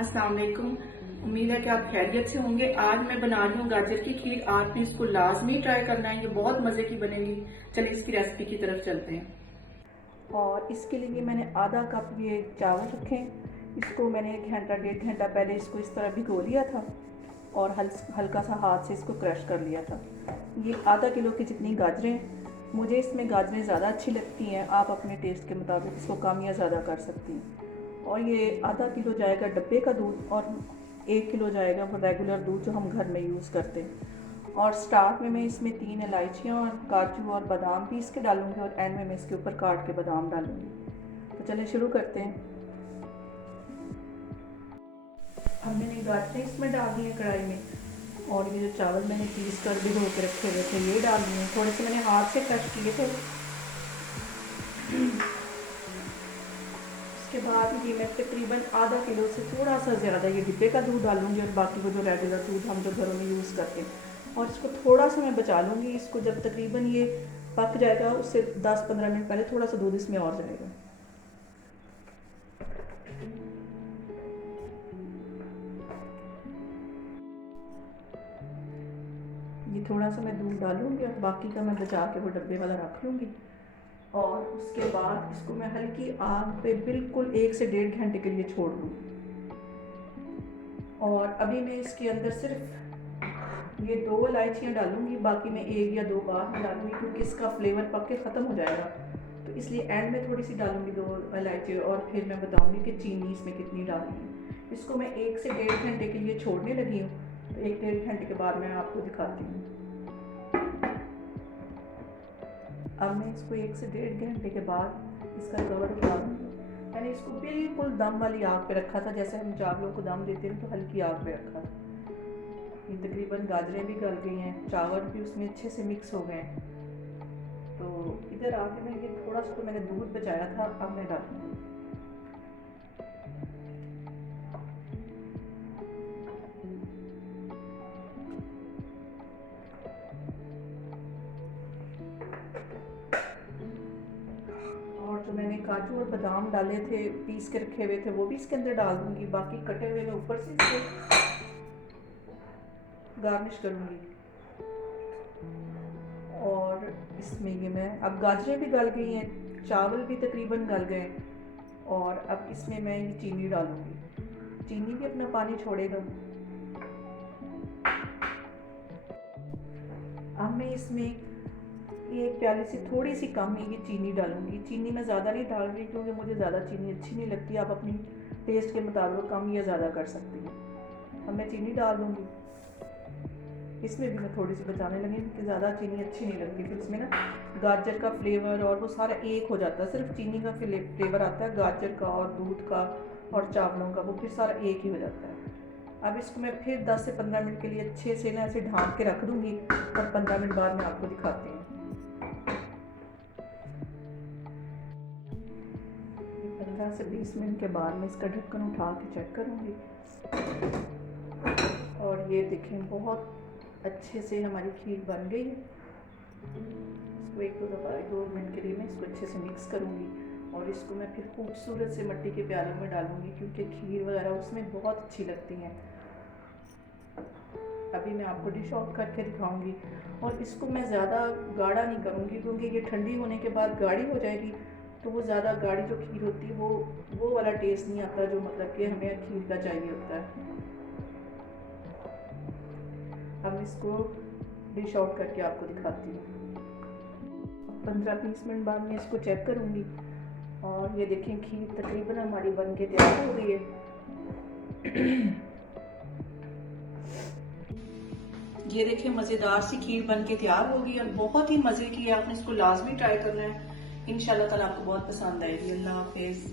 अस्सलाम वालेकुम। उम्मीद है कि आप खैरियत से होंगे। आज मैं बना रही हूँ गाजर की खीर। आपने इसको लाजमी ट्राई करना है, ये बहुत मज़े की बनेगी। चलिए इसकी रेसिपी की तरफ चलते हैं। और इसके लिए मैंने आधा कप ये चावल रखे। इसको मैंने 1 घंटा 1.5 घंटा पहले इसको इस तरह भिगो लिया था और हल्का सा हाथ से इसको क्रश कर लिया था। ये आधा किलो की जितनी गाजरें हैं। मुझे इसमें गाजरें ज़्यादा अच्छी लगती हैं, आप अपने टेस्ट के मुताबिक इसको कम या ज़्यादा कर सकती हैं। और ये आधा किलो जाएगा डब्बे का दूध और 1 किलो जाएगा वो रेगुलर दूध जो हम घर में यूज़ करते हैं। और स्टार्ट में मैं इसमें 3 इलायचियाँ और काजू और बादाम पीस के डालूँगी और एंड में मैं इसके ऊपर काट के बादाम डालूँगी। तो चलिए शुरू करते हैं। अब मैंने गाजरें इसमें डाल दी हैं कढ़ाई में, और ये जो चावल मैंने पीस कर भिगो के रखे हुए थे ये डाल दिए। थोड़े से मैंने हाथ से क्रश किए थे। उसके बाद ये मैं तकरीबन आधा किलो से थोड़ा सा ज़्यादा ये डिब्बे का दूध डालूंगी और बाकी वो जो रेगुलर दूध हम जो घरों में यूज़ करते हैं, और इसको थोड़ा सा मैं बचा लूँगी। इसको जब तकरीबन ये पक जाएगा उससे 10-15 मिनट पहले थोड़ा सा दूध इसमें और जाएगा। ये थोड़ा सा मैं दूध डालूंगी और बाकी का मैं बचा के वो डब्बे वाला रख लूँगी। और उसके बाद इसको मैं हल्की आग पे बिल्कुल 1 से 1.5 घंटे के लिए छोड़ दूँगी। और अभी मैं इसके अंदर सिर्फ ये 2 इलायचियाँ डालूँगी, बाकी मैं 1 या 2 बाद में डालूँगी क्योंकि इसका फ्लेवर पक के ख़त्म हो जाएगा। तो इसलिए एंड में थोड़ी सी डालूँगी 2 इलायची, और फिर मैं बताऊँगी कि चीनी इसमें कितनी डालनी है। इसको मैं 1 से 1.5 घंटे के लिए छोड़ने लगी हूँ। तो 1-1.5 घंटे के बाद मैं आपको दिखाती हूँ। अब मैं इसको 1 से 1.5 घंटे के बाद इसका कवर उतार दूँगी। मैंने इसको बिल्कुल दम वाली आग पे रखा था, जैसे हम चावलों को दम देते हैं तो हल्की आग पे रखा था। ये तकरीबन गाजरें भी गल गई हैं, चावल भी उसमें अच्छे से मिक्स हो गए हैं। तो इधर आके मैं ये थोड़ा सा तो मैंने दूध बचाया था, अब मैं डालूँगी। और जो मैंने काजू और बादाम डाले थे पीस के रखे हुए थे वो भी इसके अंदर डाल दूँगी। बाकी कटे हुए मैं ऊपर से इसको गार्निश करूँगी। और इसमें ये मैं अब गाजरें भी गल गई हैं, चावल भी तकरीबन गल गए, और अब इसमें मैं ये चीनी डालूँगी। चीनी भी अपना पानी छोड़ेगा। अब मैं इसमें एक प्याली से थोड़ी सी कम ही ये चीनी डालूँगी। चीनी मैं ज़्यादा नहीं डाल रही क्योंकि मुझे ज़्यादा चीनी अच्छी नहीं लगती। आप अपनी टेस्ट के मुताबिक कम या ज़्यादा कर सकती हैं। अब मैं चीनी डाल दूँगी। इसमें भी मैं थोड़ी सी बचाने लगी क्योंकि ज़्यादा चीनी अच्छी नहीं लगती। फिर इसमें ना गाजर का फ्लेवर और वो सारा एक हो जाता है, सिर्फ चीनी का फ्लेवर आता है गाजर का और दूध का और चावलों का, वो फिर सारा एक ही हो जाता है। अब इसको मैं फिर 10 से 15 मिनट के लिए अच्छे से ना ऐसे ढाँक के रख दूँगी और 15 मिनट बाद मैं आपको दिखाती हूँ। 15 से 20 मिनट के बाद मैं इसका ढक्कन उठा के चेक करूँगी, और ये देखें बहुत अच्छे से हमारी खीर बन गई है। इसको 1-2 दफ़ा 2 मिनट के लिए मैं इसको अच्छे से मिक्स करूँगी और इसको मैं फिर खूबसूरत से मिट्टी के प्यालों में डालूँगी क्योंकि खीर वगैरह उसमें बहुत अच्छी लगती हैं। अभी मैं आपको डिश आउट करके दिखाऊँगी, और इसको मैं ज़्यादा गाढ़ा नहीं करूँगी क्योंकि ये ठंडी होने के बाद गाढ़ी हो जाएगी, तो वो ज़्यादा गाढ़ी जो खीर होती है वो वाला टेस्ट नहीं आता जो मतलब कि हमें खीर का चाहिए होता है। अब इसको डिश आउट करके आपको दिखाती हूँ। 15-20 मिनट बाद मैं इसको चेक करूँगी, और ये देखें खीर तकरीबन हमारी बन के तैयार हो गई है। ये देखें मज़ेदार सी खीर बन के तैयार हो गई और बहुत ही मज़े की है। आपने इसको लाजमी ट्राई करना है। इंशाल्लाह ताला आपको बहुत पसंद आएगी। अल्लाह हाफिज़।